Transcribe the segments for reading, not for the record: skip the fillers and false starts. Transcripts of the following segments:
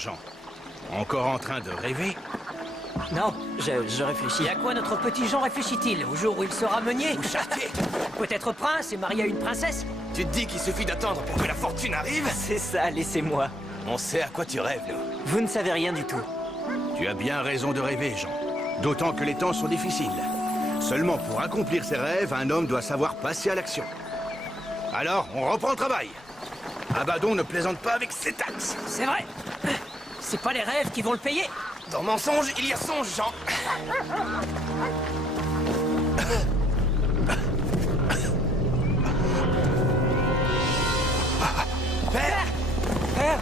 Jean? Encore en train de rêver? Non, je réfléchis. À quoi notre petit Jean réfléchit-il? Au jour où il sera meunier? Ou chartier? Peut-être prince et marié à une princesse? Tu te dis qu'il suffit d'attendre pour que la fortune arrive? C'est ça, laissez-moi. On sait à quoi tu rêves, nous. Vous ne savez rien du tout. Tu as bien raison de rêver, Jean. D'autant que les temps sont difficiles. Seulement pour accomplir ses rêves, un homme doit savoir passer à l'action. Alors, on reprend le travail. Abaddon ne plaisante pas avec ses taxes. C'est vrai. C'est pas les rêves qui vont le payer. Dans mensonge, il y a songe, Jean. Père! Père!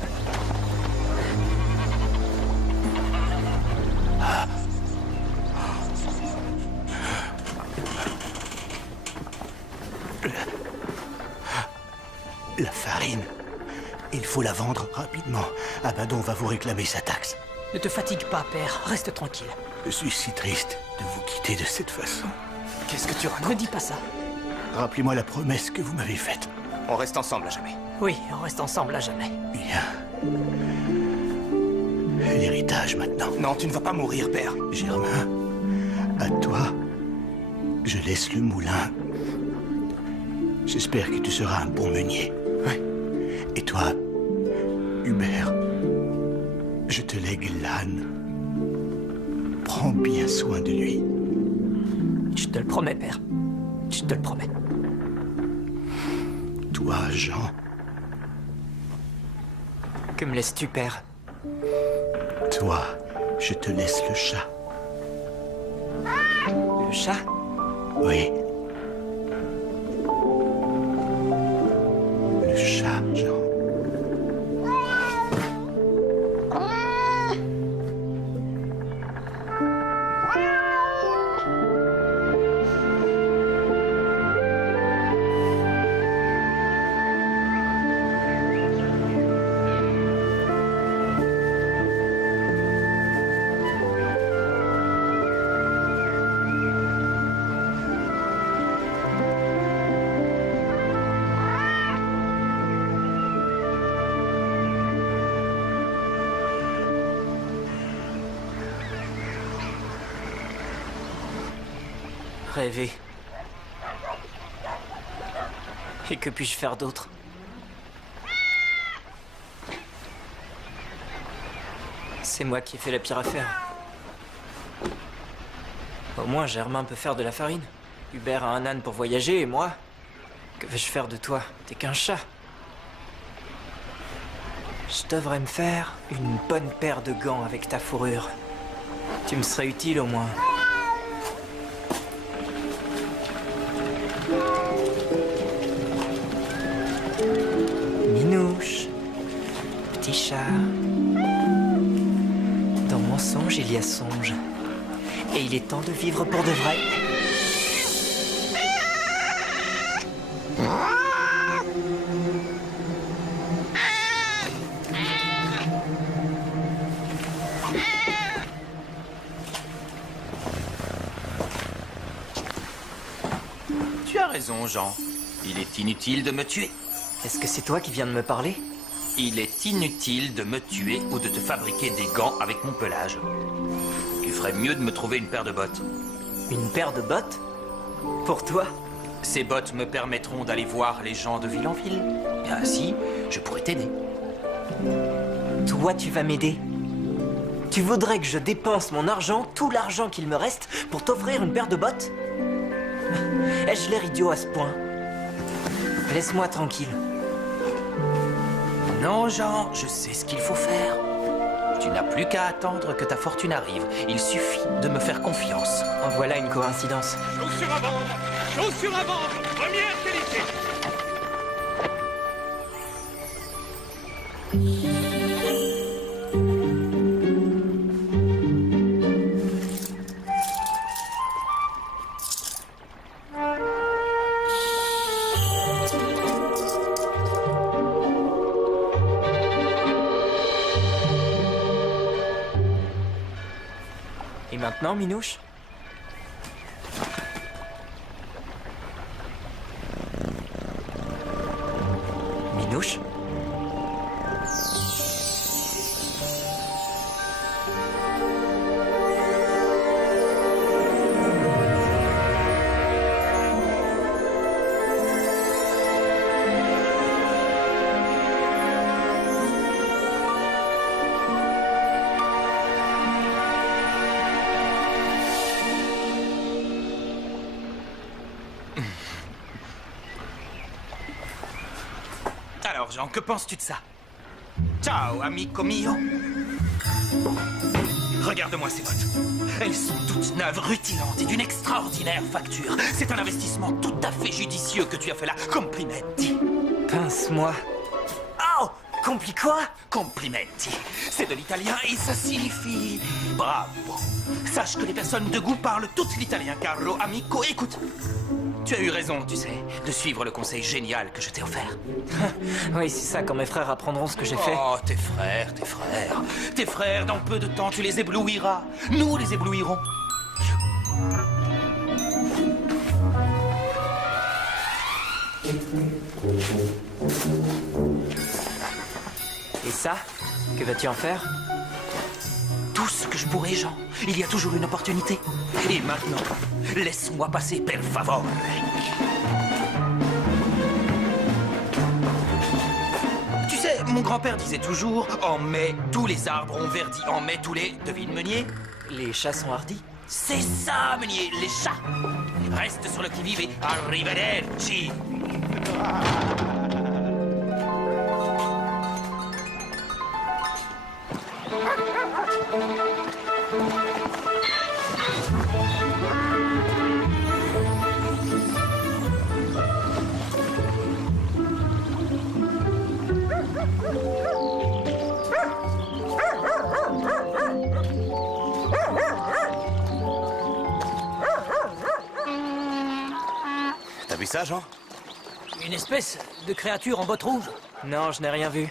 La farine. Il faut la vendre rapidement. Abaddon va vous réclamer sa taxe. Ne te fatigue pas, père. Reste tranquille. Je suis si triste de vous quitter de cette façon. Qu'est-ce que tu Ne racontes? dis pas ça. Rappelez-moi la promesse que vous m'avez faite. On reste ensemble à jamais. Oui, on reste ensemble à jamais. Bien. L'héritage maintenant. Non, tu ne vas pas mourir, père. Germain, à toi, je laisse le moulin. J'espère que tu seras un bon meunier. Oui. Et toi, Hubert, je te lègue l'âne. Prends bien soin de lui. Je te le promets, père. Je te le promets. Toi, Jean, Que me laisses-tu, père? toi, je te laisse le chat. Le chat? Oui. Le chat, Jean. Rêver. Et que puis-je faire d'autre? C'est moi qui ai fait la pire affaire. Au moins, Germain peut faire de la farine. Hubert a un âne pour voyager, et moi, que vais-je faire de toi? T'es qu'un chat. Je devrais me faire une bonne paire de gants avec ta fourrure. Tu me serais utile au moins. Minouche, petit chat. Dans mensonge, il y a songe. Et il est temps de vivre pour de vrai. Tu as raison, Jean. Il est inutile de me tuer. Est-ce que c'est toi qui viens de me parler? Il est inutile de me tuer ou de te fabriquer des gants avec mon pelage. Tu ferais mieux de me trouver une paire de bottes. Une paire de bottes? Pour toi? Ces bottes me permettront d'aller voir les gens de ville en ville. Et ainsi, je pourrais t'aider. Toi, tu vas m'aider? Tu voudrais que je dépense mon argent, tout l'argent qu'il me reste, pour t'offrir une paire de bottes? Ai-je l'air idiot à ce point? Laisse-moi tranquille. Non, Jean, je sais ce qu'il faut faire. Tu n'as plus qu'à attendre que ta fortune arrive. Il suffit de me faire confiance. En voilà une coïncidence. Chaussures à vendre! Chaussures à vendre! Première qualité! Et maintenant, Minouche? Minouche? Alors, Jean, que penses-tu de ça? Ciao, amico mio. Regarde-moi ces bottes. Elles sont toutes neuves, rutilantes et d'une extraordinaire facture. C'est un investissement tout à fait judicieux que tu as fait là. Complimenti. Pince-moi. Oh! Compli quoi? Complimenti. C'est de l'italien et ça signifie bravo. Sache que les personnes de goût parlent toutes l'italien, caro amico. Écoute, tu as eu raison, tu sais, de suivre le conseil génial que je t'ai offert. Oui, c'est ça, quand mes frères apprendront ce que j'ai fait. Oh, tes frères, tes frères. Tes frères, dans peu de temps, tu les éblouiras. Nous les éblouirons. Et ça? Que vas-tu en faire? Tout ce que je pourrai, Jean. Il y a toujours une opportunité. Et maintenant, laisse-moi passer, per favore. Tu sais, mon grand-père disait toujours, en mai, tous les arbres ont verdi. En mai, tous les... Devine, Meunier? Les chats sont hardis? C'est ça, Meunier, les chats. Reste sur le qui-vive et arrivederci. T'as vu ça, Jean? Une espèce de créature en bottes rouges. Non, je n'ai rien vu.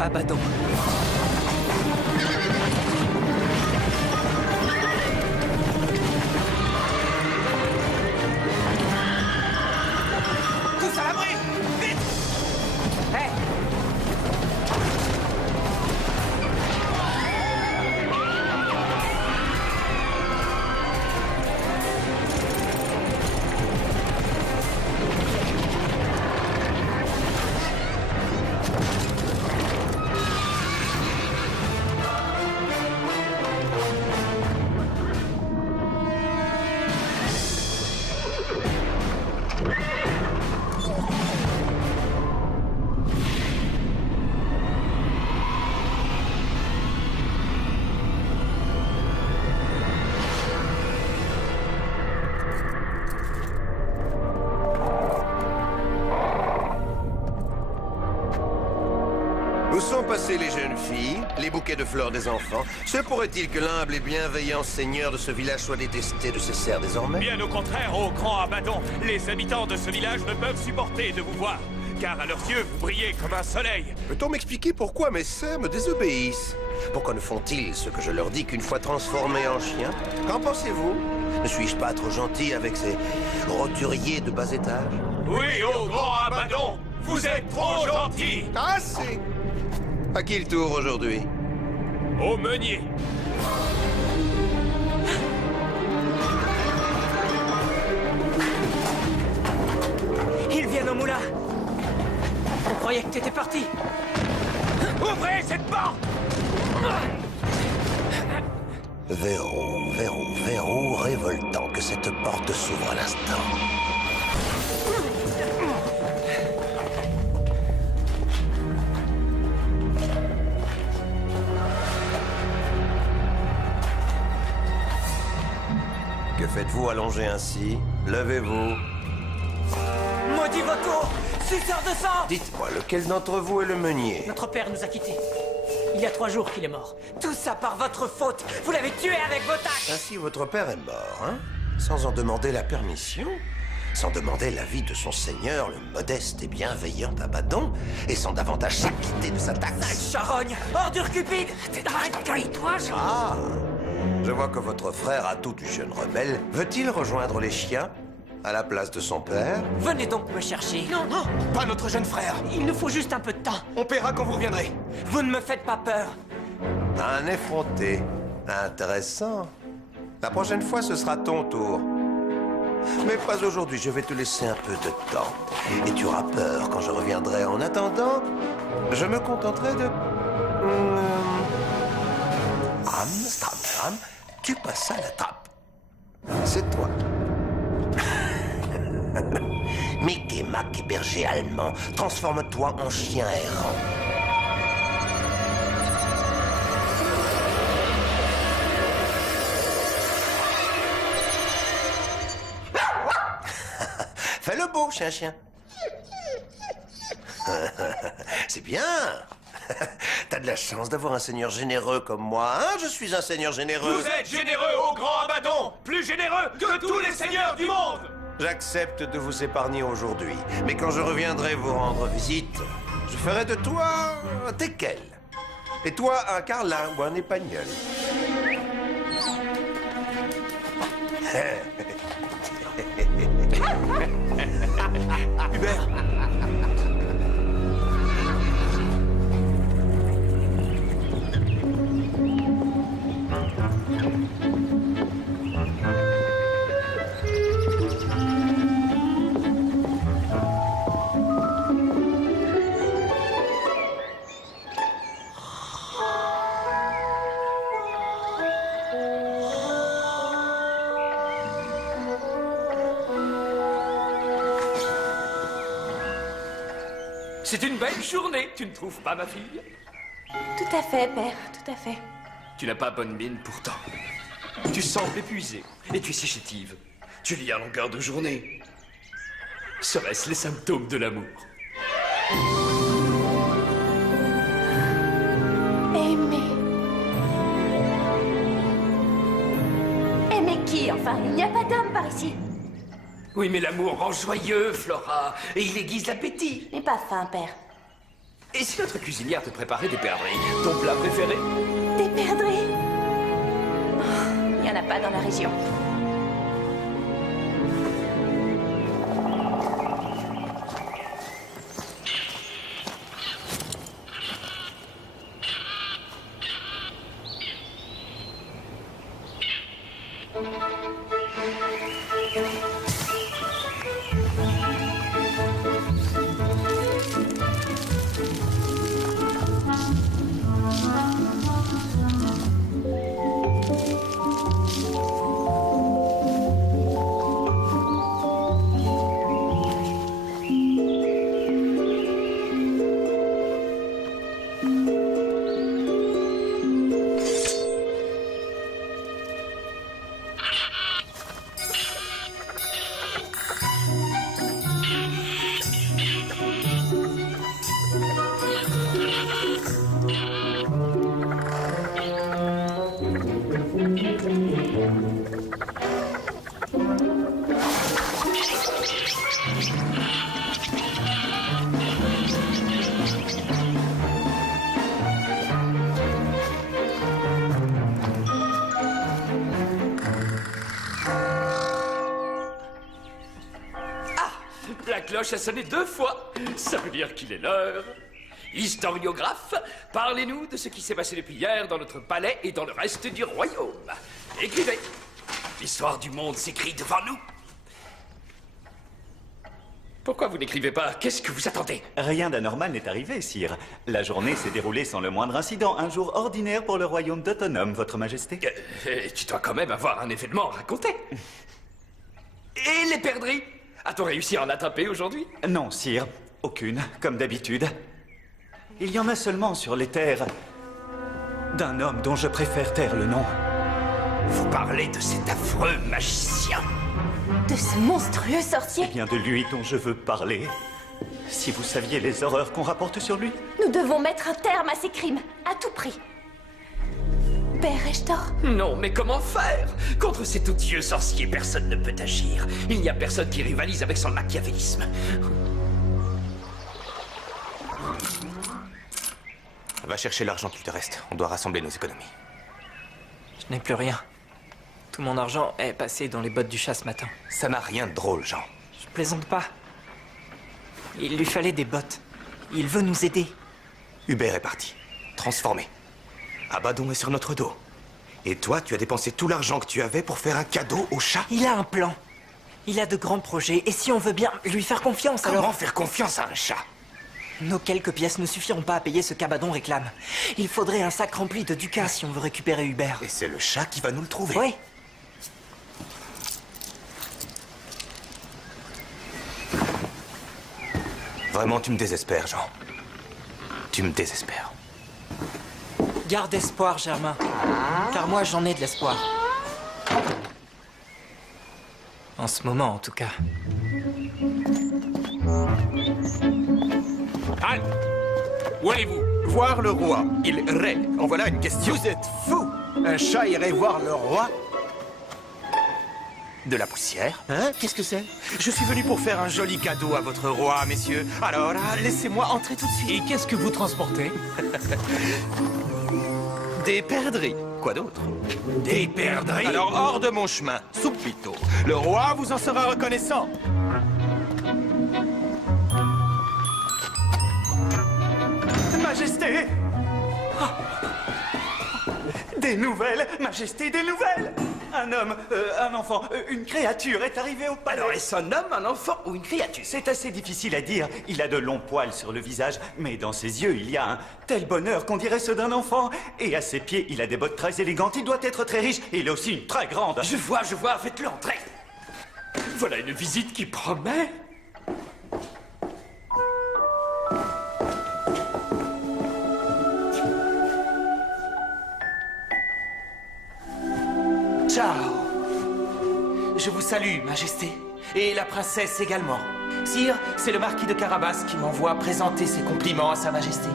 Abaddon. Tous à l'abri! Vite! Hé! Où sont passées les jeunes filles, les bouquets de fleurs des enfants? Se pourrait-il que l'humble et bienveillant seigneur de ce village soit détesté de ses serfs désormais? Bien au contraire, ô grand Abaddon, les habitants de ce village ne peuvent supporter de vous voir. Car à leurs yeux, vous brillez comme un soleil. Peut-on m'expliquer pourquoi mes sœurs me désobéissent? Pourquoi ne font-ils ce que je leur dis qu'une fois transformés en chiens? Qu'en pensez-vous? Ne suis-je pas trop gentil avec ces roturiers de bas étage? Oui, ô grand Abaddon, vous êtes trop gentil. Assez! À qui le tour aujourd'hui? Au meunier. Ils viennent au moulin! On croyait que t'étais parti! Ouvrez cette porte! Verrou révoltant que cette porte s'ouvre à l'instant. Que faites-vous allongé ainsi? Levez-vous. Maudit vautour! Suceur de sang! Dites-moi, lequel d'entre vous est le meunier? Notre père nous a quittés. Il y a 3 jours qu'il est mort. Tout ça par votre faute! Vous l'avez tué avec vos tacles! Ainsi, votre père est mort, hein? Sans en demander la permission? Sans demander l'avis de son seigneur, le modeste et bienveillant Abaddon, et sans davantage s'acquitter de sa taxe? Charogne! Ordure cupide! Toi, Jean. Ah! Je vois que votre frère, à tout du jeune rebelle, veut-il rejoindre les chiens à la place de son père? Venez donc me chercher! Non, non, Pas notre jeune frère. il nous faut juste un peu de temps. On paiera quand vous reviendrez. Vous ne me faites pas peur! Un effronté. Intéressant. La prochaine fois, ce sera ton tour. Mais pas aujourd'hui, je vais te laisser un peu de temps. Et tu auras peur quand je reviendrai. En attendant, je me contenterai de Amsterdam, tu passes à la trappe. C'est toi. Mickey Mac, berger allemand, transforme-toi en chien errant. Fais le beau, chien. C'est bien. T'as de la chance d'avoir un seigneur généreux comme moi, hein? Je suis un seigneur généreux. Vous êtes généreux au grand Abaddon, plus généreux que tous les seigneurs du monde. J'accepte de vous épargner aujourd'hui, mais quand je reviendrai vous rendre visite, je ferai de toi un teckel. Et toi, un carlin ou un épagnol. Hubert. C'est une belle journée, tu ne trouves pas, ma fille? Tout à fait, père, tout à fait. Tu n'as pas bonne mine pourtant. Tu sembles épuisé et tu es si chétive. Tu lis à longueur de journée. Seraient-ce les symptômes de l'amour? Aimer. Aimer qui, enfin? Il n'y a pas d'homme par ici. Oui, mais l'amour rend joyeux, Flora, et il aiguise l'appétit. Je n'ai pas faim, père. Et si notre cuisinière te préparait des perdrix, ton plat préféré? Des perdrix? Oh, il n'y en a pas dans la région. La cloche a sonné 2 fois. Ça veut dire qu'il est l'heure. Historiographe, parlez-nous de ce qui s'est passé depuis hier dans notre palais et dans le reste du royaume. Écrivez. L'histoire du monde s'écrit devant nous. Pourquoi vous n'écrivez pas? Qu'est-ce que vous attendez? Rien d'anormal n'est arrivé, sire. La journée s'est déroulée sans le moindre incident. Un jour ordinaire pour le royaume d'Autonome, votre majesté. Tu dois quand même avoir un événement à raconter. Et les perdrix? A-t-on réussi à en attraper aujourd'hui? Non, sire. Aucune, comme d'habitude. Il y en a seulement sur les terres d'un homme dont je préfère taire le nom. Vous parlez de cet affreux magicien? De ce monstrueux sorcier? C'est bien de lui dont je veux parler. Si vous saviez les horreurs qu'on rapporte sur lui. Nous devons mettre un terme à ces crimes, à tout prix. Père, ai-je tort? Non, mais comment faire? Contre cet odieux sorcier, personne ne peut agir. Il n'y a personne qui rivalise avec son machiavélisme. Va chercher l'argent qu'il te reste. On doit rassembler nos économies. Je n'ai plus rien. Tout mon argent est passé dans les bottes du chat ce matin. Ça n'a rien de drôle, Jean. Je plaisante pas. Il lui fallait des bottes. Il veut nous aider. Hubert est parti. Transformé. Abaddon est sur notre dos. Et toi, tu as dépensé tout l'argent que tu avais pour faire un cadeau au chat? Il a un plan. Il a de grands projets. Et si on veut bien lui faire confiance, Comment alors... faire confiance à un chat? Nos quelques pièces ne suffiront pas à payer ce qu'Abaddon réclame. Il faudrait un sac rempli de ducats si on veut récupérer Hubert. Et c'est le chat qui va nous le trouver. Oui. Vraiment, tu me désespères, Jean. Tu me désespères. Garde espoir, Germain. Car moi, j'en ai de l'espoir. En ce moment, en tout cas. Halte! Où allez-vous? Voir le roi. Il règne. En voilà une question. Vous êtes fou! Un chat irait voir le roi? De la poussière? Hein? Qu'est-ce que c'est? Je suis venu pour faire un joli cadeau à votre roi, messieurs. Alors, laissez-moi entrer tout de suite. Et qu'est-ce que vous transportez? Des perdrix. Quoi d'autre? Des perdrix? Alors, hors de mon chemin, subito. Le roi vous en sera reconnaissant. Majesté! Des nouvelles, Majesté, des nouvelles! Un homme, un enfant, une créature est arrivé au palais. Alors, est-ce un homme, un enfant ou une créature? C'est assez difficile à dire. Il a de longs poils sur le visage, mais dans ses yeux, il y a un tel bonheur qu'on dirait ceux d'un enfant. Et à ses pieds, il a des bottes très élégantes. Il doit être très riche. Et il a aussi une très grande. Je vois, faites-le entrer. Voilà une visite qui promet. Ciao. Je vous salue, Majesté. Et la princesse également. Sire, c'est le marquis de Carabas qui m'envoie présenter ses compliments à Sa Majesté.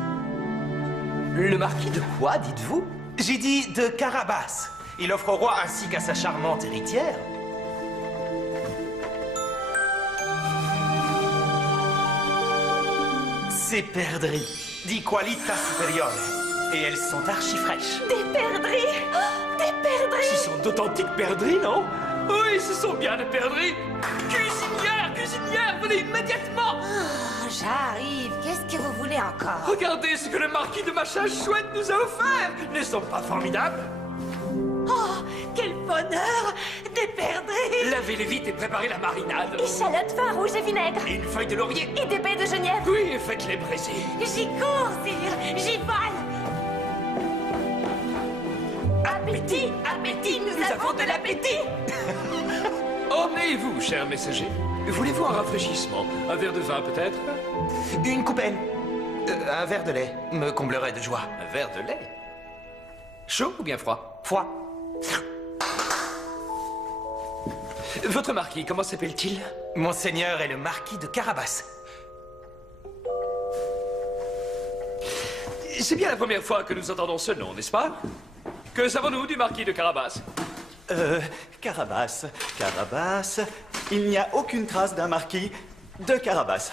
Le marquis de quoi, dites-vous? J'ai dit de Carabas. Il offre au roi ainsi qu'à sa charmante héritière. Ces perdrix, di qualità superiore. Et elles sont archi fraîches. Des perdrix! Oh, des perdrix! Ce sont d'authentiques perdrix, non? Oui, ce sont bien des perdrix. Cuisinière, venez immédiatement. Oh, j'arrive. Qu'est-ce que vous voulez encore? Regardez ce que le marquis de Machin Chouette nous a offert. Ne sont pas formidables? Oh, quel bonheur! Des perdrix! Lavez-les vite et préparez la marinade. Échalotes, vin rouge et vinaigre. Et une feuille de laurier. Et des baies de genièvre. Oui, et faites-les braiser. J'y cours, sire! J'y vole! Appétit! Appétit! Nous avons de l'appétit! Emmenez-vous, cher messager. Voulez-vous un rafraîchissement? Un verre de vin, peut-être? Une coupelle. Un verre de lait me comblerait de joie. Un verre de lait? Chaud ou bien froid? Froid. Votre marquis, comment s'appelle-t-il? Monseigneur est le marquis de Carabas. C'est bien la première fois que nous entendons ce nom, n'est-ce pas? Que savons-nous du marquis de Carabas? Carabas. Il n'y a aucune trace d'un marquis de Carabas.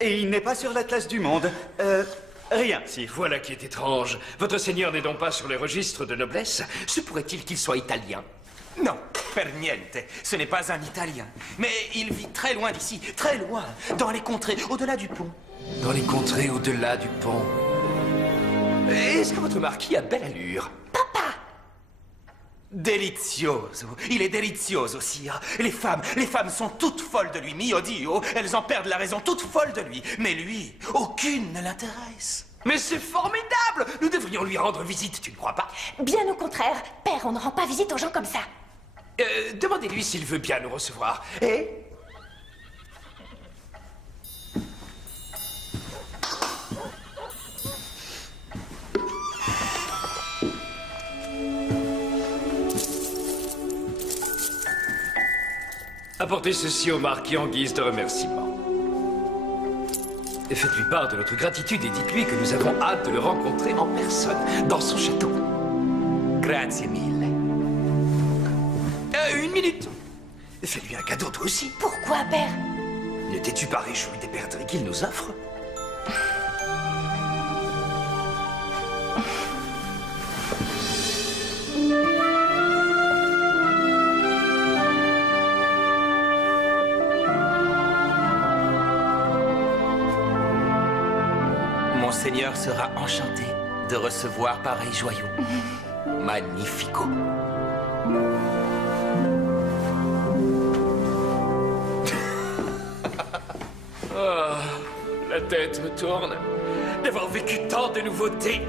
Et il n'est pas sur l'atlas du monde. Rien, si. Voilà qui est étrange. Votre seigneur n'est donc pas sur les registres de noblesse? Se pourrait-il qu'il soit italien? Non, per niente. Ce n'est pas un Italien. Mais il vit très loin d'ici, très loin, dans les contrées, au-delà du pont. Dans les contrées au-delà du pont. Est-ce que votre marquis a belle allure? Delizioso. Il est delizioso, sire. Les femmes sont toutes folles de lui, mio Dio. Elles en perdent la raison, toutes folles de lui. Mais lui, aucune ne l'intéresse. Mais c'est formidable! Nous devrions lui rendre visite, tu ne crois pas? Bien au contraire. Père, on ne rend pas visite aux gens comme ça. Demandez-lui s'il veut bien nous recevoir. Et... apportez ceci au marquis en guise de remerciement. Et faites-lui part de notre gratitude et dites-lui que nous avons hâte de le rencontrer en personne, dans son château. Grazie mille. Une minute. Fais-lui un cadeau, toi aussi. Pourquoi, père? Ne t'es-tu pas réjoui des perdrix qu'il nous offre? Monseigneur sera enchanté de recevoir pareil joyau. Magnifico. La tête me tourne d'avoir vécu tant de nouveautés.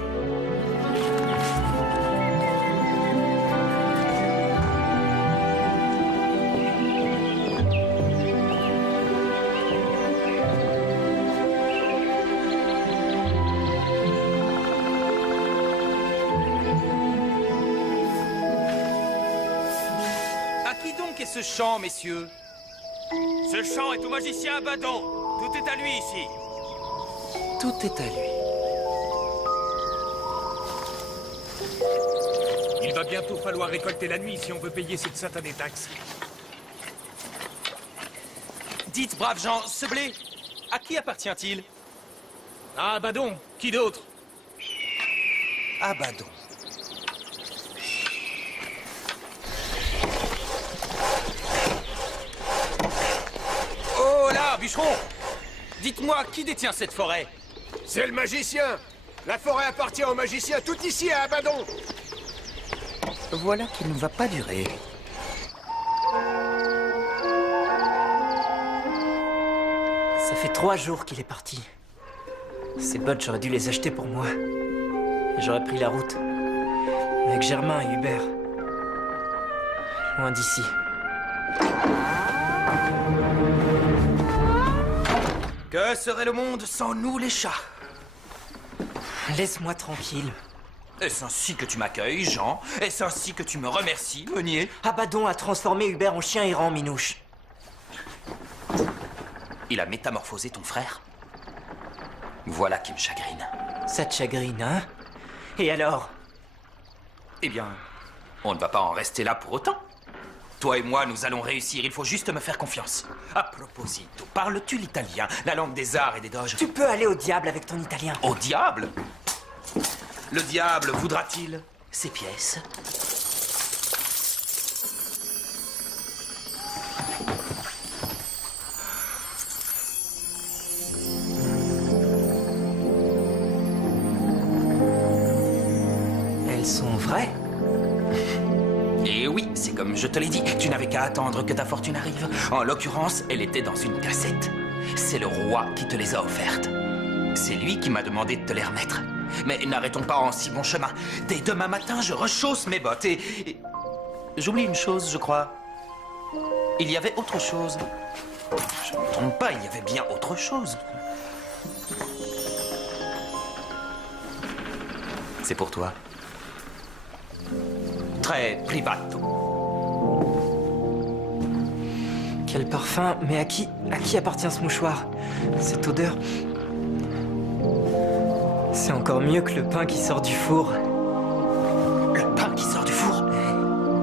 À qui donc est ce chant, messieurs? Ce chant est au magicien Abaddon. Tout est à lui ici. Tout est à lui. Il va bientôt falloir récolter la nuit si on veut payer cette satanée taxe. Dites, braves gens, ce blé, à qui appartient-il? Ah, Abaddon, qui d'autre? Abaddon. Oh là, bûcheron! Dites-moi, qui détient cette forêt? C'est le magicien. La forêt appartient au magicien, tout ici à Abaddon. Voilà qui ne va pas durer. Ça fait 3 jours qu'il est parti. Ces bottes, j'aurais dû les acheter pour moi. J'aurais pris la route. Avec Germain et Hubert. Loin d'ici. Que serait le monde sans nous, les chats? Laisse-moi tranquille. Est-ce ainsi que tu m'accueilles, Jean? Est-ce ainsi que tu me remercies, Meunier? Abaddon a transformé Hubert en chien errant, Minouche. Il a métamorphosé ton frère? Voilà qui me chagrine. Ça te chagrine, hein? Et alors? Eh bien, on ne va pas en rester là pour autant. Toi et moi, nous allons réussir. Il faut juste me faire confiance. À proposito, parles-tu l'italien, la langue des arts et des doges? Tu peux aller au diable avec ton italien. Au diable? Le diable voudra-t-il ces pièces? Elles sont vraies? Et oui, c'est comme je te l'ai dit, tu n'avais qu'à attendre que ta fortune arrive. En l'occurrence, elle était dans une cassette. C'est le roi qui te les a offertes. C'est lui qui m'a demandé de te les remettre. Mais n'arrêtons pas en si bon chemin. Dès demain matin, je rechausse mes bottes et... J'oublie une chose, je crois. Il y avait autre chose. Je ne me trompe pas, il y avait bien autre chose. C'est pour toi. Très privato. Quel parfum, mais à qui appartient ce mouchoir? Cette odeur... C'est encore mieux que le pain qui sort du four. Le pain qui sort du four?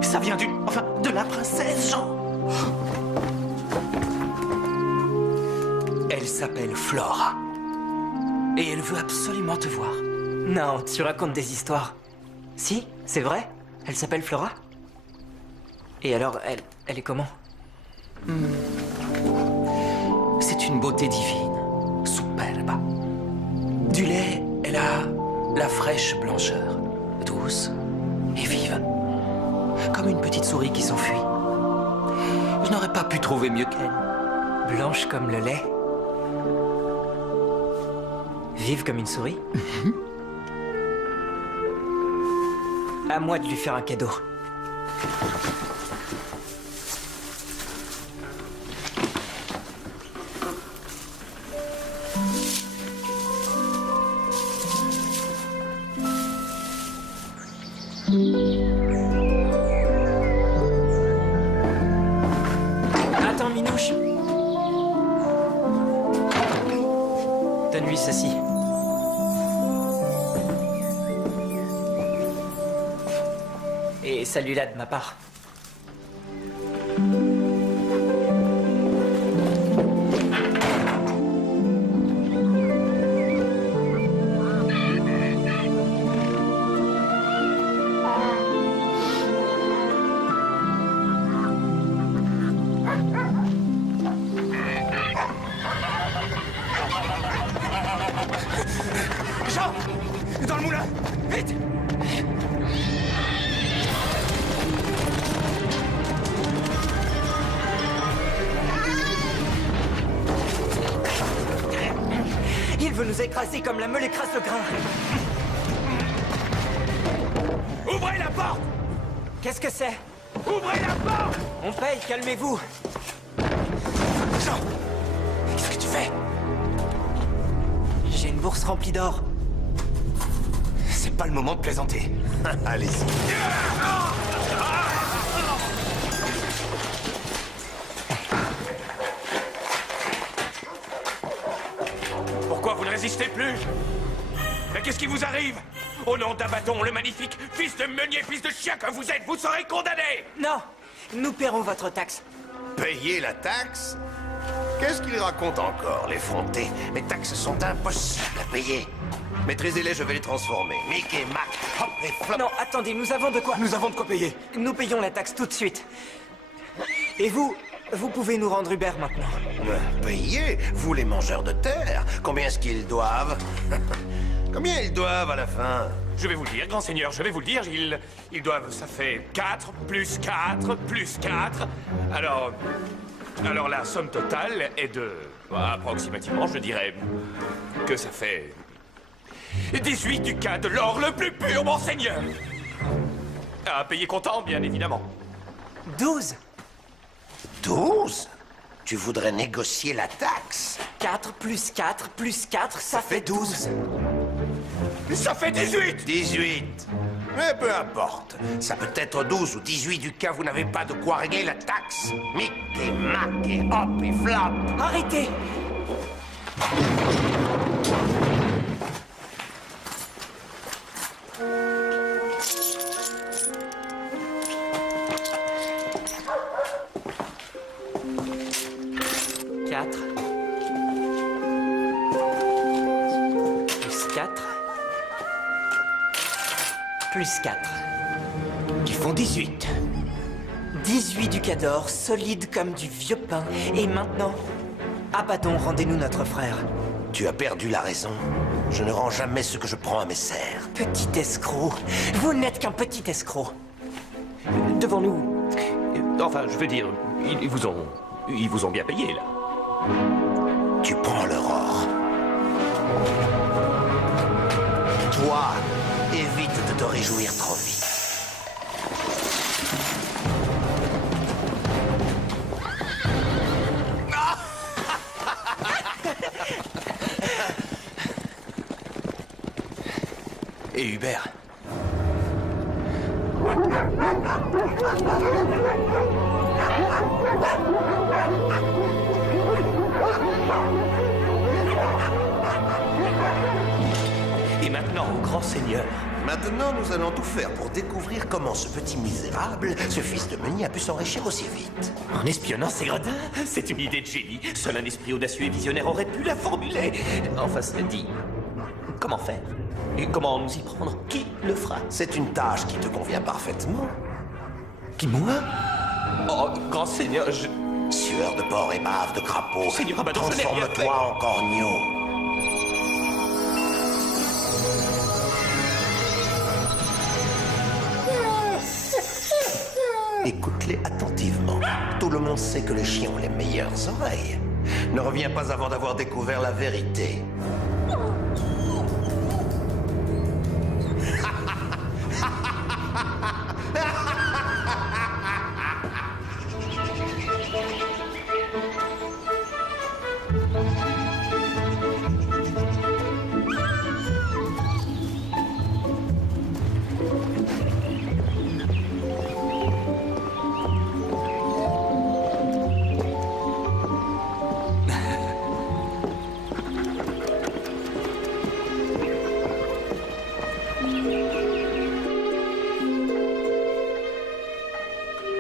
Ça vient de la princesse, Jean. Elle s'appelle Flora. Et elle veut absolument te voir. Non, tu racontes des histoires. Si, c'est vrai? Elle s'appelle Flora? Et alors, elle est comment? C'est une beauté divine, superba. Du lait, elle a la fraîche blancheur, douce et vive. Comme une petite souris qui s'enfuit. Je n'aurais pas pu trouver mieux qu'elle. Blanche comme le lait? Vive comme une souris? À moi de lui faire un cadeau. Attends, Minouche. Donne-lui ceci. Et salut-la de ma part. Jean! Dans le moulin! Vite! veut nous écraser comme la meule écrase le grain. Ouvrez la porte! Qu'est-ce que c'est? Ouvrez la porte! On paye, calmez-vous. Jean! Qu'est-ce que tu fais? J'ai une bourse remplie d'or. C'est pas le moment de plaisanter. Allez-y. Pourquoi vous ne résistez plus? Mais qu'est-ce qui vous arrive? Au nom d'Abaddon, le magnifique, fils de meunier, fils de chien que vous êtes, vous serez condamné! Non, nous paierons votre taxe. Payer la taxe? Qu'est-ce qu'il raconte encore, l'effronté? Mes taxes sont impossibles à payer. Maîtrisez-les, je vais les transformer. Mickey, Mac, hop et flop. Non, attendez, nous avons de quoi... Nous avons de quoi payer. Nous payons la taxe tout de suite. Et vous pouvez nous rendre Hubert maintenant. Payer? Vous, les mangeurs de terre? Combien est-ce qu'ils doivent? Combien ils doivent à la fin? Je vais vous le dire, grand seigneur, je vais vous le dire, ils doivent, ça fait 4, plus 4, plus 4. Alors la somme totale est de, approximativement, je dirais, que ça fait 18 ducats de l'or le plus pur, mon seigneur. À payer comptant, bien évidemment. 12. 12? Tu voudrais négocier la taxe? 4 plus 4 plus 4, ça fait 12. Ça fait 18! 18. Mais peu importe. Ça peut être 12 ou 18 ducats, vous n'avez pas de quoi régler la taxe. Mickey, Mac et hop et flop. Arrêtez! Plus 4. Qui font 18. 18 ducats d'or, solides comme du vieux pain. Et maintenant, Abaddon, rendez-nous notre frère. Tu as perdu la raison. Je ne rends jamais ce que je prends à mes serfs. Petit escroc. Vous n'êtes qu'un petit escroc. Devant nous. Enfin, je veux dire, ils vous ont bien payé, là. Tu prends leur or. Toi, évite de te réjouir trop vite. Et Hubert? Et maintenant, grand seigneur. Maintenant, nous allons tout faire pour découvrir comment ce petit misérable, ce fils de meunier, a pu s'enrichir aussi vite. En espionnant ces gredins? C'est une idée de génie. Seul un esprit audacieux et visionnaire aurait pu la formuler. Enfin, cela dit, comment faire? Et comment nous y prendre? Qui le fera? C'est une tâche qui te convient parfaitement. Qui, moi? Oh, grand seigneur, je... Sueur de porc et bave de crapaud. Seigneur Abaddon, je n'ai rien fait. Transforme-toi en corneau. Écoute-les attentivement. Tout le monde sait que les chiens ont les meilleures oreilles. Ne reviens pas avant d'avoir découvert la vérité.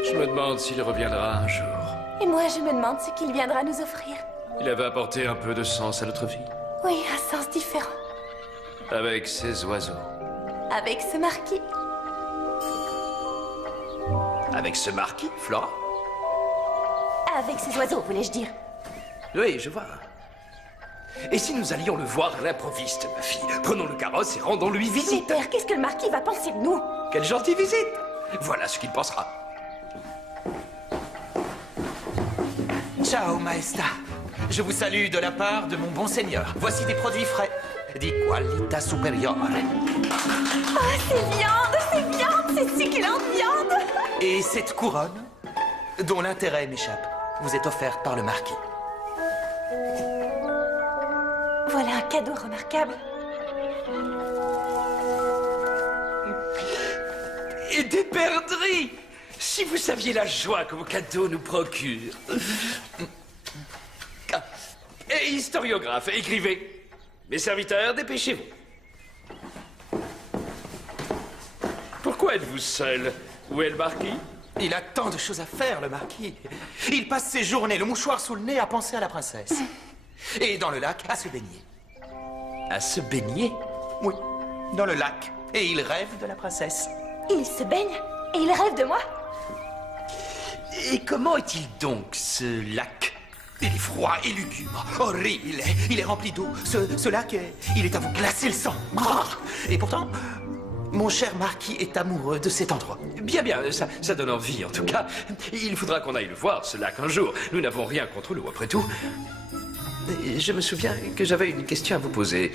Je me demande s'il reviendra un jour. Et moi, je me demande ce qu'il viendra nous offrir. Il avait apporté un peu de sens à notre vie. Oui, un sens différent. Avec ses oiseaux. Avec ce marquis. Avec ce marquis, Flora? Avec ces oiseaux, voulais-je dire. Oui, je vois. Et si nous allions le voir à l'improviste, ma fille? Prenons le carrosse et rendons-lui Mais visite. père, qu'est-ce que le marquis va penser de nous? Quelle gentille visite! Voilà ce qu'il pensera. Ciao, maestra. Je vous salue de la part de mon bon seigneur. Voici des produits frais. Di qualità superiore. Oh, c'est viande, c'est succulente viande. Et cette couronne, dont l'intérêt m'échappe, vous est offerte par le marquis. Voilà un cadeau remarquable. Et des perdrix! Si vous saviez la joie que vos cadeaux nous procurent. Et historiographe, écrivez. Mes serviteurs, dépêchez-vous. Pourquoi êtes-vous seul? Où est le marquis? Il a tant de choses à faire, le marquis. Il passe ses journées, le mouchoir sous le nez, à penser à la princesse. Et dans le lac, à se baigner. À se baigner? Oui, dans le lac. Et il rêve de la princesse. Il se baigne et il rêve de moi. Et comment est-il donc, ce lac? Il est froid et lugubre, horrible. Il est rempli d'eau. Ce lac, il est à vous glacer le sang. Et pourtant, mon cher marquis est amoureux de cet endroit. Bien, ça donne envie, en tout cas. Il faudra qu'on aille le voir, ce lac, un jour. Nous n'avons rien contre l'eau, après tout. Je me souviens que j'avais une question à vous poser.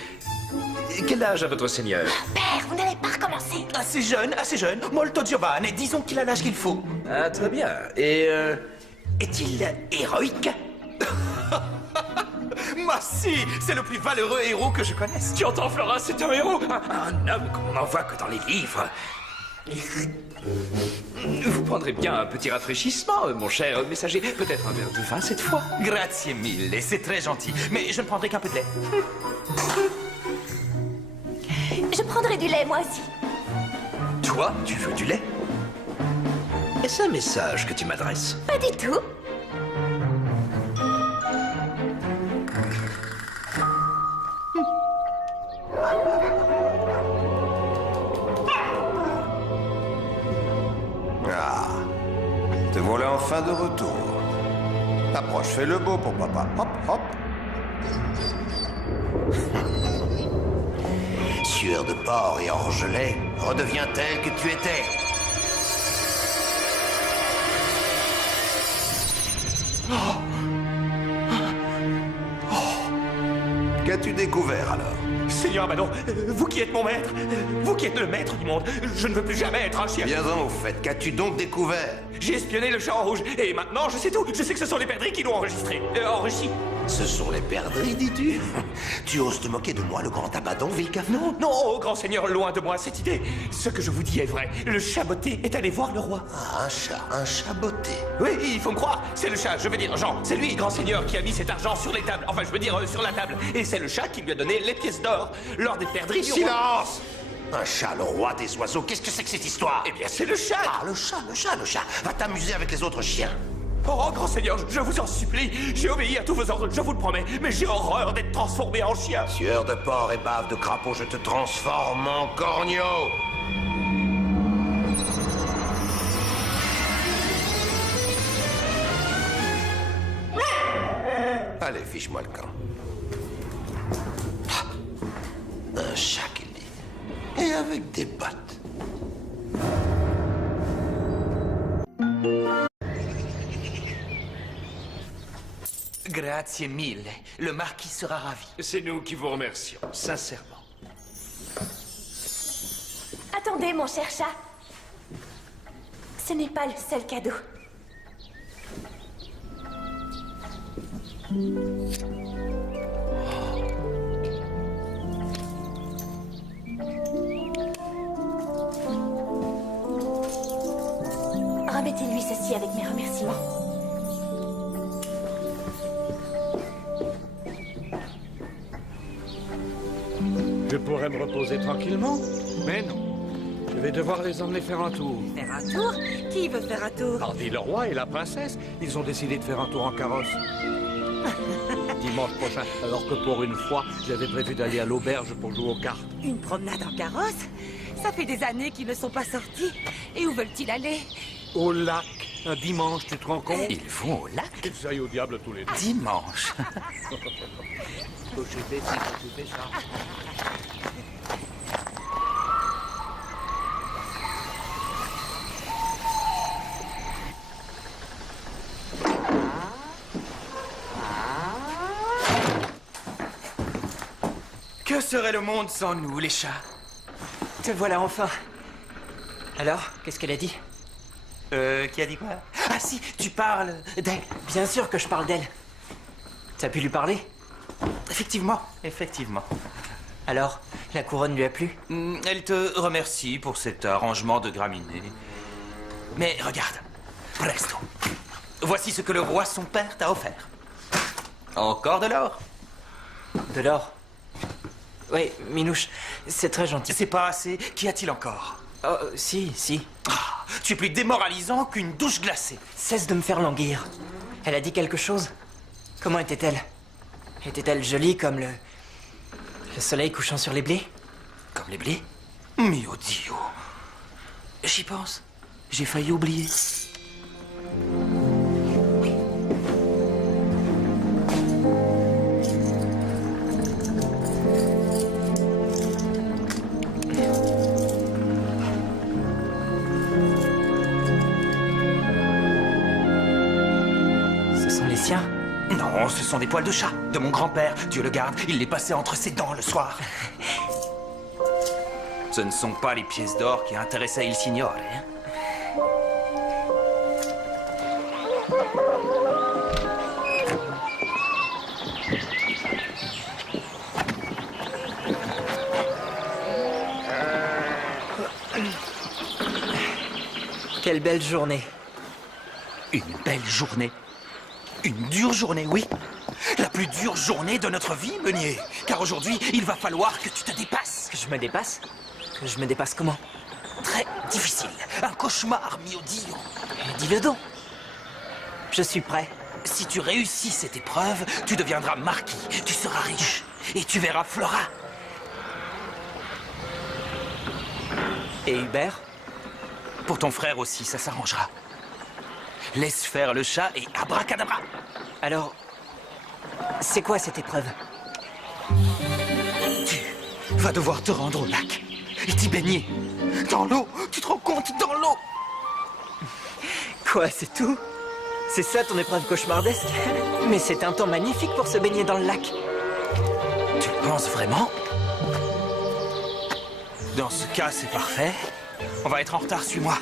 Quel âge a votre seigneur? Père, vous n'allez pas recommencer. Assez jeune. Molto giovane. Disons qu'il a l'âge qu'il faut. Ah, très bien. Et, est-il héroïque? Ma si, c'est le plus valeureux héros que je connaisse. Tu entends, Flora, c'est un héros. Un homme qu'on n'en voit que dans les livres. Vous prendrez bien un petit rafraîchissement, mon cher messager. Peut-être un verre de vin cette fois. Grazie mille, c'est très gentil. Mais je ne prendrai qu'un peu de lait. Je prendrai du lait, moi aussi. Toi, tu veux du lait? Est-ce un message que tu m'adresses? Pas du tout. Ah, te voilà enfin de retour. Approche, fais le beau pour papa. Hop, hop. Sueur de porc et orgelet, redeviens tel que tu étais. Qu'as-tu découvert alors? Seigneur Abaddon, vous qui êtes mon maître, vous qui êtes le maître du monde, je ne veux plus jamais être un chien. Viens-en au fait, qu'as-tu donc découvert? J'ai espionné le chat en rouge, et maintenant je sais tout. Je sais que ce sont les perdrix qui l'ont enregistré, enrichi. Ce sont les perdrix, dis-tu? Tu oses te moquer de moi, le grand Abaddon, Vilcaf? Non, oh, grand seigneur, loin de moi cette idée. Ce que je vous dis est vrai. Le chat botté est allé voir le roi. Ah, un chat botté. Oui, il faut me croire. C'est le chat, je veux dire Jean. C'est lui, grand seigneur, qui a mis cet argent sur les tables. Enfin, je veux dire sur la table. Et c'est le chat qui lui a donné les pièces d'or lors des perdrix du roi. Silence! Un chat, le roi des oiseaux, qu'est-ce que c'est que cette histoire? Eh bien, c'est le chat. Ah, le chat. Va t'amuser avec les autres chiens. Oh, grand seigneur, je vous en supplie. J'ai obéi à tous vos ordres, je vous le promets. Mais j'ai horreur d'être transformé en chien. Sueur de porc et bave de crapaud, je te transforme en corneau. Allez, fiche-moi le camp. Un chat qu'il dit. Et avec des bottes. Grazie mille. Le marquis sera ravi. C'est nous qui vous remercions, sincèrement. Attendez, mon cher chat. Ce n'est pas le seul cadeau. Remettez-lui ceci avec mes remerciements. Je pourrais me reposer tranquillement, mais non. Je vais devoir les emmener faire un tour. Faire un tour? Qui veut faire un tour? Hardy le roi et la princesse, ils ont décidé de faire un tour en carrosse. Dimanche prochain, alors que pour une fois, j'avais prévu d'aller à l'auberge pour jouer aux cartes. Une promenade en carrosse? Ça fait des années qu'ils ne sont pas sortis. Et où veulent-ils aller? Au lac. Un dimanche, tu te rends compte? Ils vont au lac? Qu'ils aillent au diable tous les deux. Dimanche. Que serait le monde sans nous, les chats? Te voilà enfin. Alors, qu'est-ce qu'elle a dit? Qui a dit quoi? Ah si, tu parles d'elle. Bien sûr que je parle d'elle. T'as pu lui parler? Effectivement, effectivement. Alors, la couronne lui a plu? Elle te remercie pour cet arrangement de graminées. Mais regarde, presto. Voici ce que le roi son père t'a offert. Encore de l'or. De l'or? Oui, Minouche, c'est très gentil. C'est pas assez. Qu'y a-t-il encore? Oh, si. Ah, tu es plus démoralisant qu'une douche glacée. Cesse de me faire languir. Elle a dit quelque chose? Comment était-elle? Était-elle jolie comme le soleil couchant sur les blés? Comme les blés? Mio Dio. J'y pense. J'ai failli oublier. Ce sont les siens? Non, ce sont des poils de chat, de mon grand-père. Dieu le garde, il les passait entre ses dents le soir. Ce ne sont pas les pièces d'or qui intéressaient Il Signore, hein? Quelle belle journée. Une belle journée. Une dure journée, oui. La plus dure journée de notre vie, Meunier. Car aujourd'hui, il va falloir que tu te dépasses. Que je me dépasse? Que je me dépasse comment? Très difficile. Un cauchemar, mio Dio. Dis-le donc. Je suis prêt. Si tu réussis cette épreuve, tu deviendras marquis. Tu seras riche. Et tu verras Flora. Et Hubert? Pour ton frère aussi, ça s'arrangera. Laisse faire le chat et abracadabra. Alors, c'est quoi cette épreuve? Tu vas devoir te rendre au lac et t'y baigner. Dans l'eau, tu te rends compte, dans l'eau. Quoi, c'est tout? C'est ça ton épreuve cauchemardesque? Mais c'est un temps magnifique pour se baigner dans le lac. Tu le penses vraiment? Dans ce cas, c'est parfait. On va être en retard, suis-moi.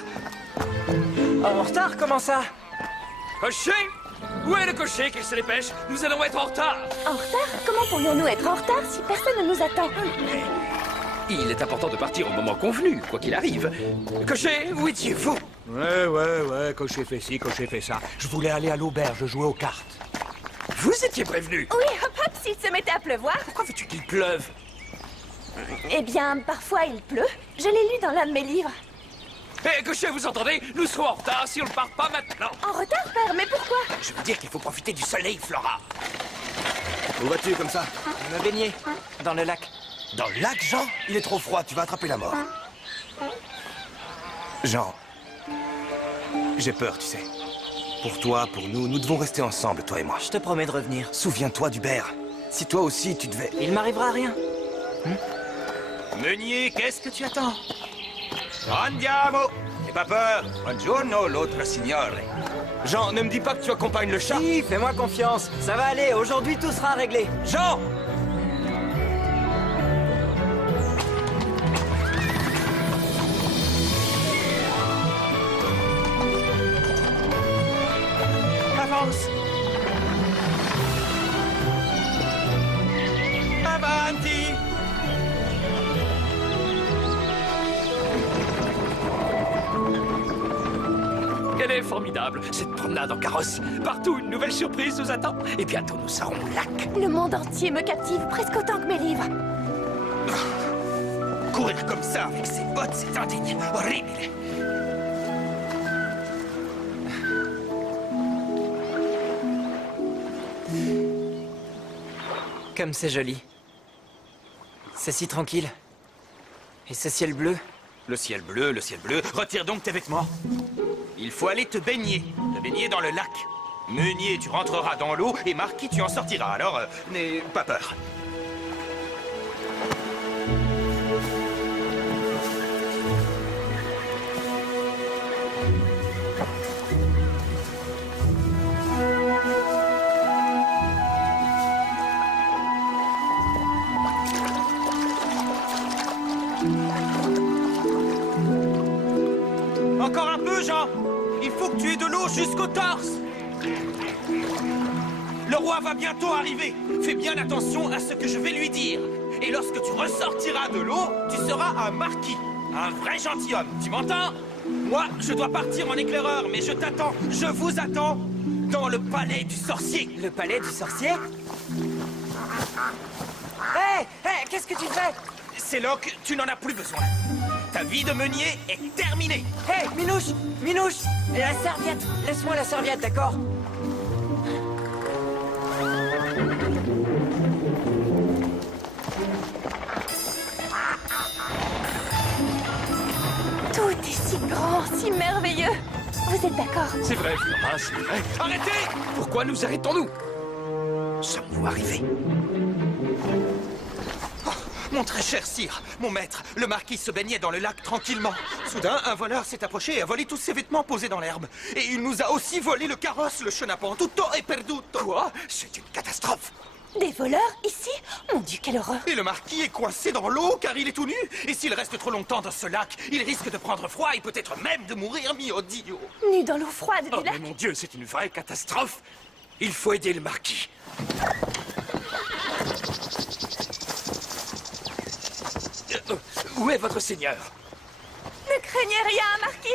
En retard, comment ça? Cocher! Où est le cocher qu'il se dépêche? Nous allons être en retard! En retard? Comment pourrions-nous être en retard si personne ne nous attend? Il est important de partir au moment convenu, quoi qu'il arrive. Cocher, où étiez-vous? Ouais, cocher fait ci, cocher fait ça. Je voulais aller à l'auberge jouer aux cartes. Vous étiez prévenu? Oui, hop, hop, s'il se mettait à pleuvoir. Pourquoi veux-tu qu'il pleuve? Eh bien, parfois il pleut. Je l'ai lu dans l'un de mes livres. Hé, cocher, vous entendez? Nous serons en retard si on ne part pas maintenant. En retard, père, mais pourquoi? Je veux dire qu'il faut profiter du soleil, Flora. Où vas-tu comme ça? Me baigner dans le lac. Dans le lac, Jean? Il est trop froid, tu vas attraper la mort. Jean, j'ai peur, tu sais. Pour toi, pour nous, nous devons rester ensemble, toi et moi. Je te promets de revenir. Souviens-toi d'Hubert. Si toi aussi, tu devais... Il m'arrivera rien. Meunier, qu'est-ce que tu attends? Andiamo! N'aie pas peur. Buongiorno, l'autre signore. Jean, ne me dis pas que tu accompagnes le chat. Si, fais-moi confiance. Ça va aller, aujourd'hui tout sera réglé. Jean! Avance! Avanti! Elle est formidable, cette promenade en carrosse. Partout, une nouvelle surprise nous attend. Et bientôt, nous serons au lac. Le monde entier me captive presque autant que mes livres. Courir comme ça avec ses bottes, c'est indigne. Horrible. Comme c'est joli. C'est si tranquille. Et ce ciel bleu. Le ciel bleu, le ciel bleu. Retire donc tes vêtements. Il faut aller te baigner dans le lac. Meunier, tu rentreras dans l'eau et Marquis, tu en sortiras. Alors, n'aie pas peur. peu, Jean. Il faut que tu aies de l'eau jusqu'au torse. Le roi va bientôt arriver. Fais bien attention à ce que je vais lui dire. Et lorsque tu ressortiras de l'eau, tu seras un marquis. Un vrai gentilhomme. Tu m'entends? Moi, je dois partir en éclaireur, mais je t'attends. Je vous attends dans le palais du sorcier. Le palais du sorcier? Hé, qu'est-ce que tu fais? C'est là que tu n'en as plus besoin. Ta vie de meunier est terminée. Hé, Minouche! Minouche! La serviette! Laisse-moi la serviette, d'accord? Tout est si grand, si merveilleux. Vous êtes d'accord? C'est vrai, Flora, c'est vrai. Arrêtez! Pourquoi nous arrêtons-nous? Sommes-nous arrivés? Oh, mon très cher sire, mon maître, le marquis se baignait dans le lac tranquillement. Soudain, un voleur s'est approché et a volé tous ses vêtements posés dans l'herbe. Et il nous a aussi volé le carrosse, le chenapan. Tutto est perduto. Quoi? C'est une catastrophe. Des voleurs ici? Mon Dieu, quelle horreur! Et le marquis est coincé dans l'eau car il est tout nu. Et s'il reste trop longtemps dans ce lac, il risque de prendre froid et peut-être même de mourir, mio Dio. Nu dans l'eau froide du Oh, lac? mais mon Dieu, c'est une vraie catastrophe. Il faut aider le marquis. Où est votre seigneur? Ne craignez rien, marquis!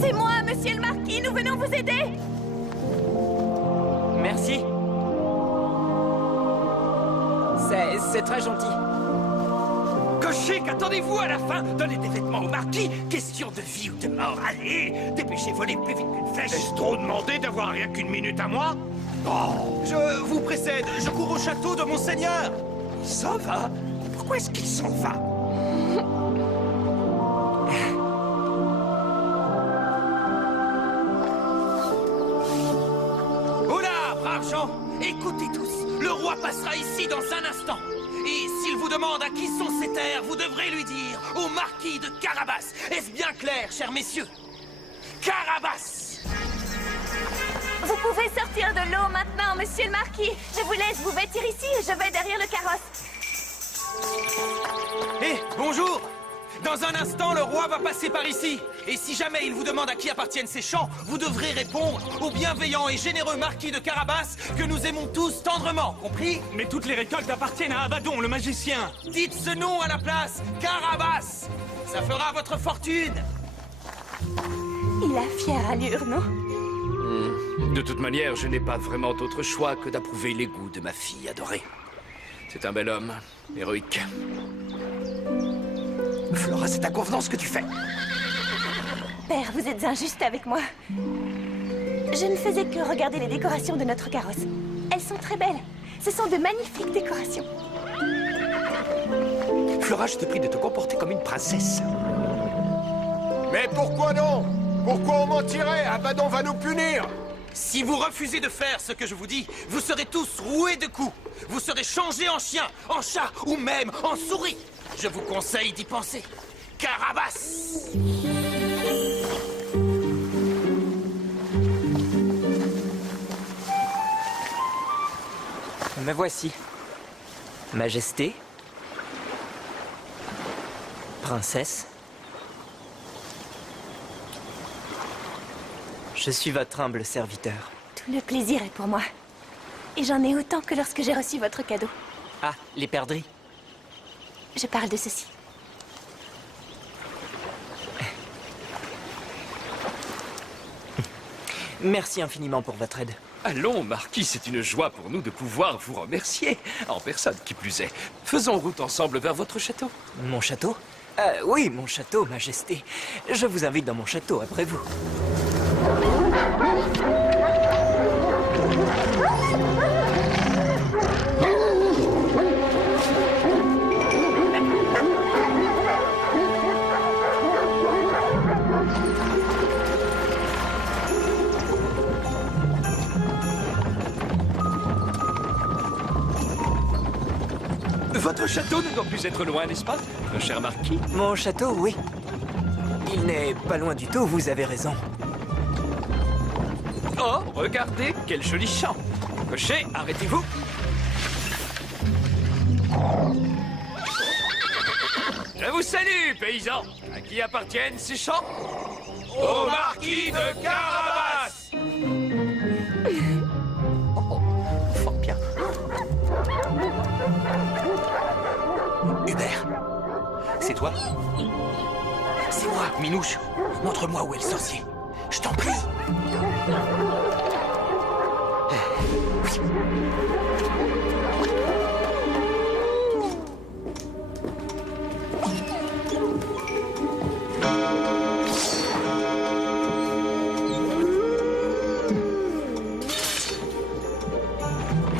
C'est moi, monsieur le marquis, nous venons vous aider! Merci. C'est très gentil. Cocher, qu'attendez-vous à la fin? Donnez des vêtements au marquis. Question de vie ou de mort. Allez, dépêchez, volez plus vite qu'une flèche. Est-ce trop demandé d'avoir rien qu'une minute à moi? Oh, je vous précède. Je cours au château de mon seigneur. Il s'en va? Pourquoi est-ce qu'il s'en va? Oh là, braves gens, écoutez tous. Le roi passera ici dans un instant. Et s'il vous demande à qui sont ces terres, vous devrez lui dire au marquis de Carabas. Est-ce bien clair, chers messieurs? Carabas! Vous pouvez sortir de l'eau maintenant, monsieur le marquis. Je vous laisse vous vêtir ici et je vais derrière le carrosse. Eh, bonjour! Dans un instant, le roi va passer par ici. Et si jamais il vous demande à qui appartiennent ces champs, vous devrez répondre au bienveillant et généreux marquis de Carabas que nous aimons tous tendrement, compris? Mais toutes les récoltes appartiennent à Abaddon, le magicien. Dites ce nom à la place, Carabas! Ça fera votre fortune! Il a fière allure, non? De toute manière, je n'ai pas vraiment d'autre choix que d'approuver les goûts de ma fille adorée. C'est un bel homme, héroïque. Flora, c'est ta convenance que tu fais. Père, vous êtes injuste avec moi. Je ne faisais que regarder les décorations de notre carrosse. Elles sont très belles. Ce sont de magnifiques décorations. Flora, je te prie de te comporter comme une princesse. Mais pourquoi non? Pourquoi on mentirait? Abaddon va nous punir. Si vous refusez de faire ce que je vous dis, vous serez tous roués de coups. Vous serez changés en chien, en chat ou même en souris. Je vous conseille d'y penser. Carabas! Me voici. Majesté. Princesse. Je suis votre humble serviteur. Tout le plaisir est pour moi. Et j'en ai autant que lorsque j'ai reçu votre cadeau. Ah, les perdrix. Je parle de ceci. Merci infiniment pour votre aide. Allons, Marquis, c'est une joie pour nous de pouvoir vous remercier. En personne, qui plus est. Faisons route ensemble vers votre château. Mon château? Oui, mon château, Majesté. Je vous invite dans mon château après vous. Votre château ne doit plus être loin, n'est-ce pas, mon cher marquis? Mon château, oui. Il n'est pas loin du tout, vous avez raison. Oh, regardez, quel joli champ. Cocher, arrêtez-vous. Je vous salue, paysans. À qui appartiennent ces champs? Au marquis de Carabas! Fort bien. Hubert, c'est toi? C'est moi, Minouche. Montre-moi où est le sorcier. Je t'en prie. Oui.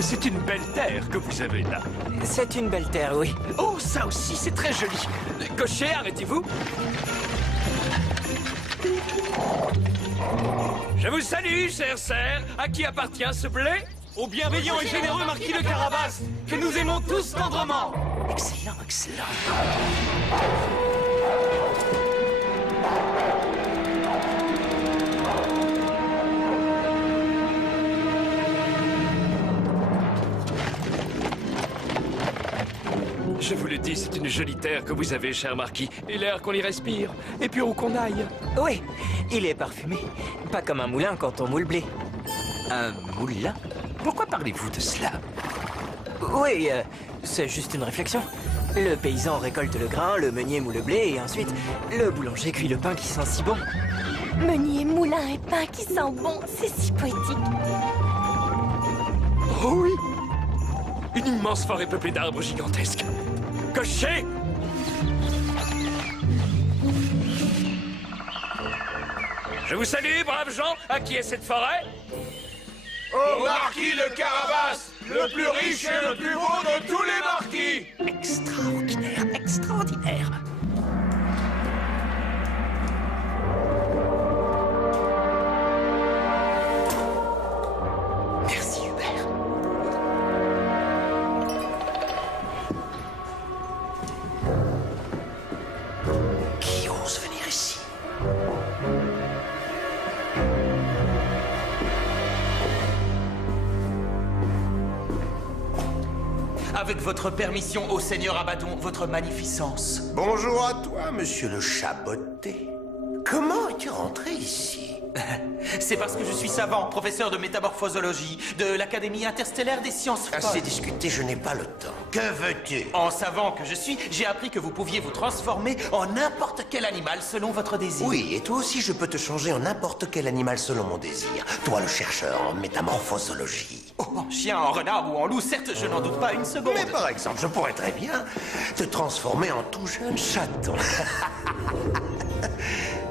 C'est une belle terre que vous avez là. C'est une belle terre, oui. Oh, ça aussi, c'est très joli. Cocher, arrêtez-vous. Je vous salue, chers serfs. À qui appartient ce blé? Au bienveillant et généreux marquis de Carabas, que nous aimons tous tendrement. Excellent, excellent. Je vous le dis, c'est une jolie terre que vous avez, cher marquis. Et l'air qu'on y respire. Et puis où qu'on aille. Oui, il est parfumé. Pas comme un moulin quand on moule blé. Un moulin? Pourquoi parlez-vous de cela? Oui, c'est juste une réflexion. Le paysan récolte le grain, le meunier moule le blé, et ensuite, le boulanger cuit le pain qui sent si bon. Meunier, moulin et pain qui sent bon, c'est si poétique. Oh oui! Une immense forêt peuplée d'arbres gigantesques. Cocher! Je vous salue, braves gens. À qui est cette forêt? Au marquis de Carabas, le plus riche et le plus beau de tous les marquis! Extraordinaire, extraordinaire. Merci, Hubert. Qui ose venir ici? Avec votre permission, ô Seigneur Abaddon, votre magnificence. Bonjour à toi, monsieur le chat botté. Comment es-tu rentré ici? C'est parce que je suis savant, professeur de métamorphosologie de l'Académie interstellaire des sciences folles. Assez discuté, je n'ai pas le temps. Que veux-tu? En savant que je suis, j'ai appris que vous pouviez vous transformer en n'importe quel animal selon votre désir. Oui, et toi aussi, je peux te changer en n'importe quel animal selon mon désir. Toi, le chercheur en métamorphosologie. Oh, en chien, en renard ou en loup, certes, je n'en doute pas une seconde. Mais par exemple, je pourrais très bien te transformer en tout jeune chaton.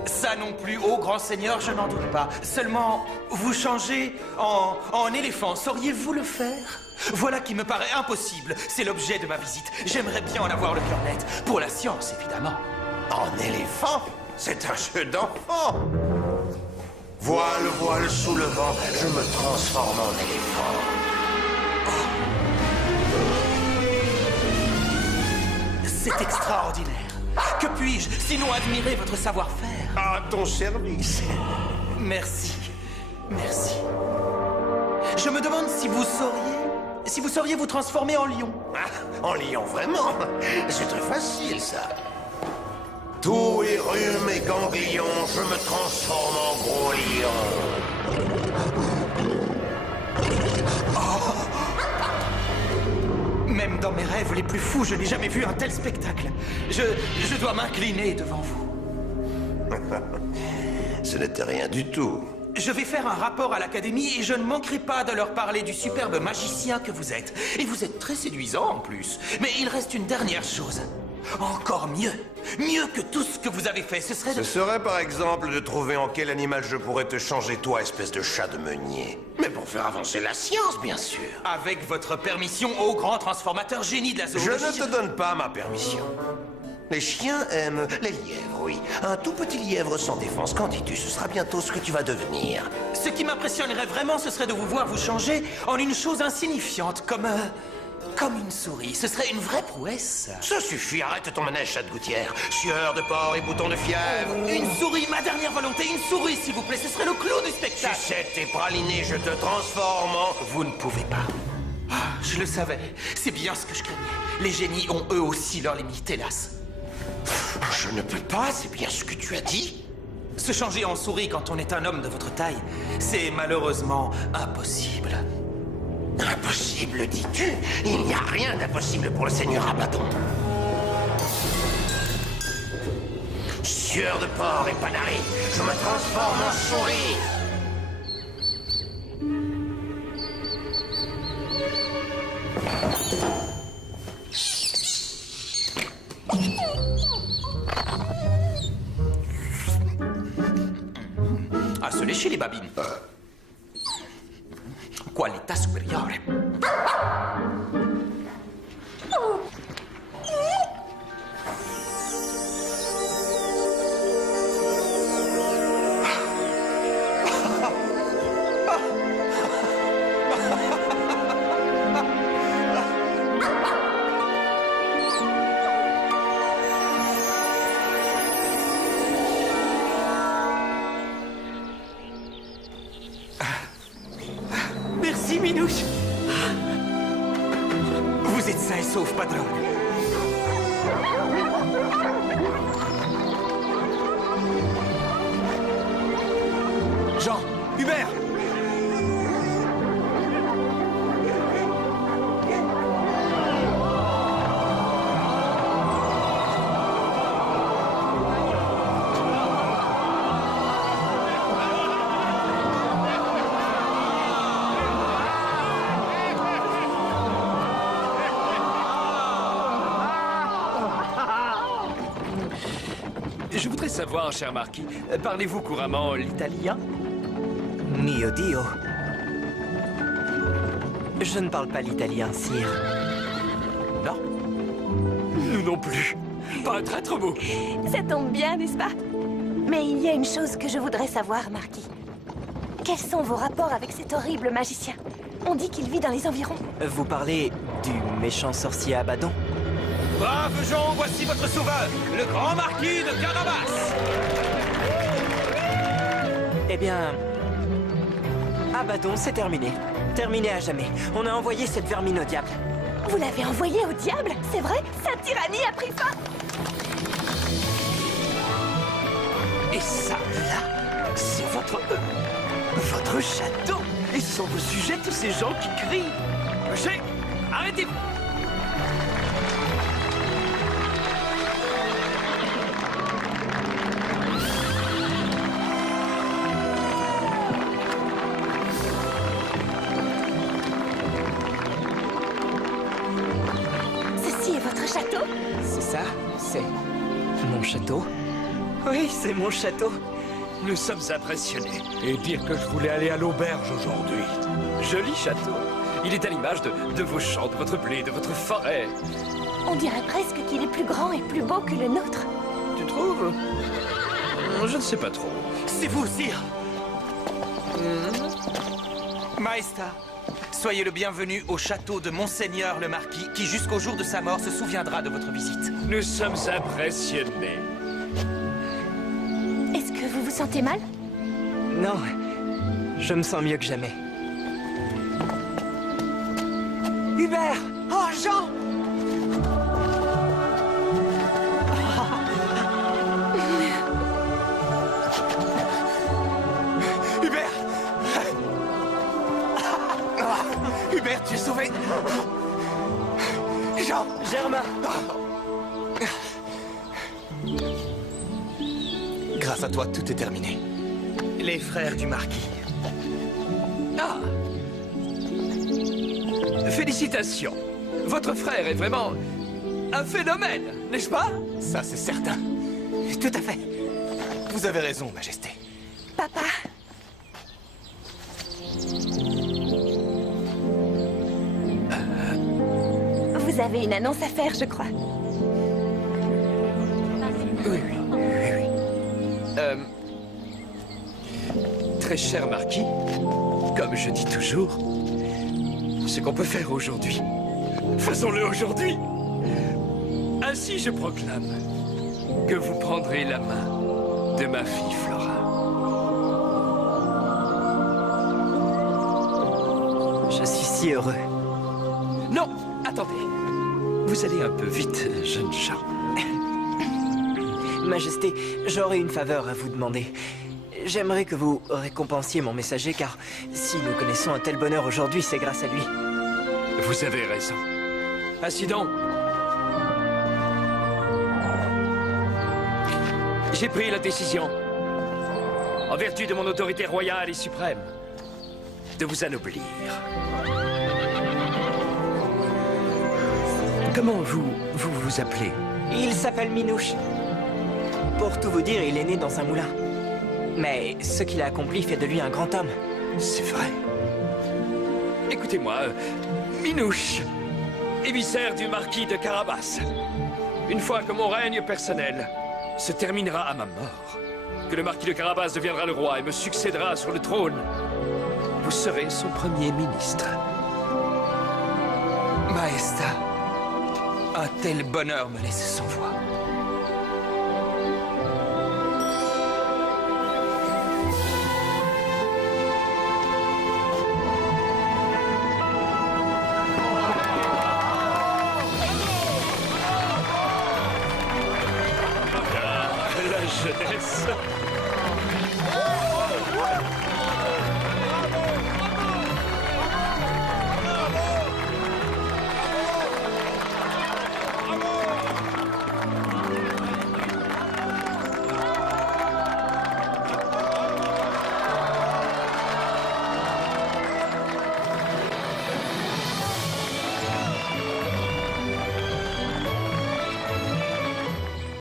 Ça non plus, ô grand seigneur, je n'en doute pas. Seulement, vous changer en éléphant, sauriez-vous le faire? Voilà qui me paraît impossible. C'est l'objet de ma visite. J'aimerais bien en avoir le cœur net. Pour la science, évidemment. En éléphant? C'est un jeu d'enfant. Voile, voile sous le vent, je me transforme en éléphant. C'est extraordinaire. Que puis-je, sinon admirer votre savoir-faire? À ton service. Merci. Merci. Je me demande si vous sauriez vous transformer en lion. Ah, en lion, vraiment? C'est très facile, ça. Tout est rhume et ganglion, je me transforme en gros lion. Même dans mes rêves les plus fous, je n'ai jamais vu un tel spectacle. Je dois m'incliner devant vous. Ce n'était rien du tout. Je vais faire un rapport à l'Académie et je ne manquerai pas de leur parler du superbe magicien que vous êtes. Et vous êtes très séduisant en plus. Mais il reste une dernière chose. Encore mieux. Mieux que tout ce que vous avez fait, ce serait de... Ce serait par exemple de trouver en quel animal je pourrais te changer, toi, espèce de chat de meunier. Mais pour faire avancer la science, bien sûr. Avec votre permission, ô grand transformateur génie de la zoologie... Je ne te donne pas ma permission. Les chiens aiment les lièvres, oui. Un tout petit lièvre sans défense, qu'en dis-tu? Ce sera bientôt ce que tu vas devenir. Ce qui m'impressionnerait vraiment, ce serait de vous voir vous changer en une chose insignifiante, comme Comme une souris, ce serait une vraie prouesse. Ça suffit, arrête ton manège, chat de gouttière. Sueur de porc et bouton de fièvre. Une souris, ma dernière volonté, une souris, s'il vous plaît, ce serait le clou du spectacle. Sucette tes pralinés, je te transforme en... Vous ne pouvez pas. Ah, je le savais, c'est bien ce que je craignais. Les génies ont eux aussi leurs limites, hélas. Je ne peux pas, c'est bien ce que tu as dit. Se changer en souris quand on est un homme de votre taille, c'est malheureusement impossible. Impossible, dis-tu? Il n'y a rien d'impossible pour le seigneur Abaddon. Sueur de porc et panari, je me transforme en souris. À se lécher les babines. Qualità superiore. Merci, Minouche. Vous êtes sain et sauf, patron. Jean, Hubert. Je voudrais savoir, cher marquis, parlez-vous couramment l'italien? Mio Dio. Je ne parle pas l'italien, sire. Non? Nous non plus. Pas un traître mot. Ça tombe bien, n'est-ce pas? Mais il y a une chose que je voudrais savoir, Marquis. Quels sont vos rapports avec cet horrible magicien? On dit qu'il vit dans les environs. Vous parlez du méchant sorcier Abaddon? Braves gens, voici votre sauveur, le grand marquis de Carabas. Eh bien... Abaddon, c'est terminé. Terminé à jamais. On a envoyé cette vermine au diable. Vous l'avez envoyé au diable? C'est vrai? Sa tyrannie a pris fin? Et ça, là, c'est votre château. Et ce sont vos sujets, tous ces gens qui crient. Clocher, arrêtez-vous. Ceci est votre château? C'est ça? C'est... mon château? Oui, c'est mon château. Nous sommes impressionnés. Et dire que je voulais aller à l'auberge aujourd'hui. Joli château. Il est à l'image de vos champs, de votre blé, de votre forêt. On dirait presque qu'il est plus grand et plus beau que le nôtre. Tu trouves? Je ne sais pas trop. C'est vous, sire. Maesta, soyez le bienvenu au château de Monseigneur le Marquis, qui jusqu'au jour de sa mort se souviendra de votre visite. Nous sommes impressionnés. Est-ce que vous vous sentez mal? Non, je me sens mieux que jamais. Hubert! Oh, Jean! Hubert! Hubert, tu es sauvé! Jean! Germain! Grâce à toi, tout est terminé. Les frères du marquis. Ah! Félicitations. Votre frère est vraiment un phénomène, n'est-ce pas? Ça, c'est certain. Tout à fait. Vous avez raison, Majesté. Papa? Vous avez une annonce à faire, je crois. Oui. Très cher marquis, comme je dis toujours, ce qu'on peut faire aujourd'hui Faisons-le aujourd'hui. Ainsi, je proclame que vous prendrez la main de ma fille Flora. Je suis si heureux. Non, attendez. Vous allez un peu vite, jeune chat. Majesté, j'aurais une faveur à vous demander. J'aimerais que vous récompensiez mon messager, car si nous connaissons un tel bonheur aujourd'hui, c'est grâce à lui. Vous avez raison. Assis donc. J'ai pris la décision, en vertu de mon autorité royale et suprême, de vous anoblir. Comment vous appelez? Il s'appelle Minouche. Pour tout vous dire, il est né dans un moulin. Mais ce qu'il a accompli fait de lui un grand homme. C'est vrai. Écoutez-moi, Minouche, émissaire du marquis de Carabas. Une fois que mon règne personnel se terminera à ma mort, que le marquis de Carabas deviendra le roi et me succédera sur le trône, vous serez son premier ministre. Maesta, un tel bonheur me laisse sans voix.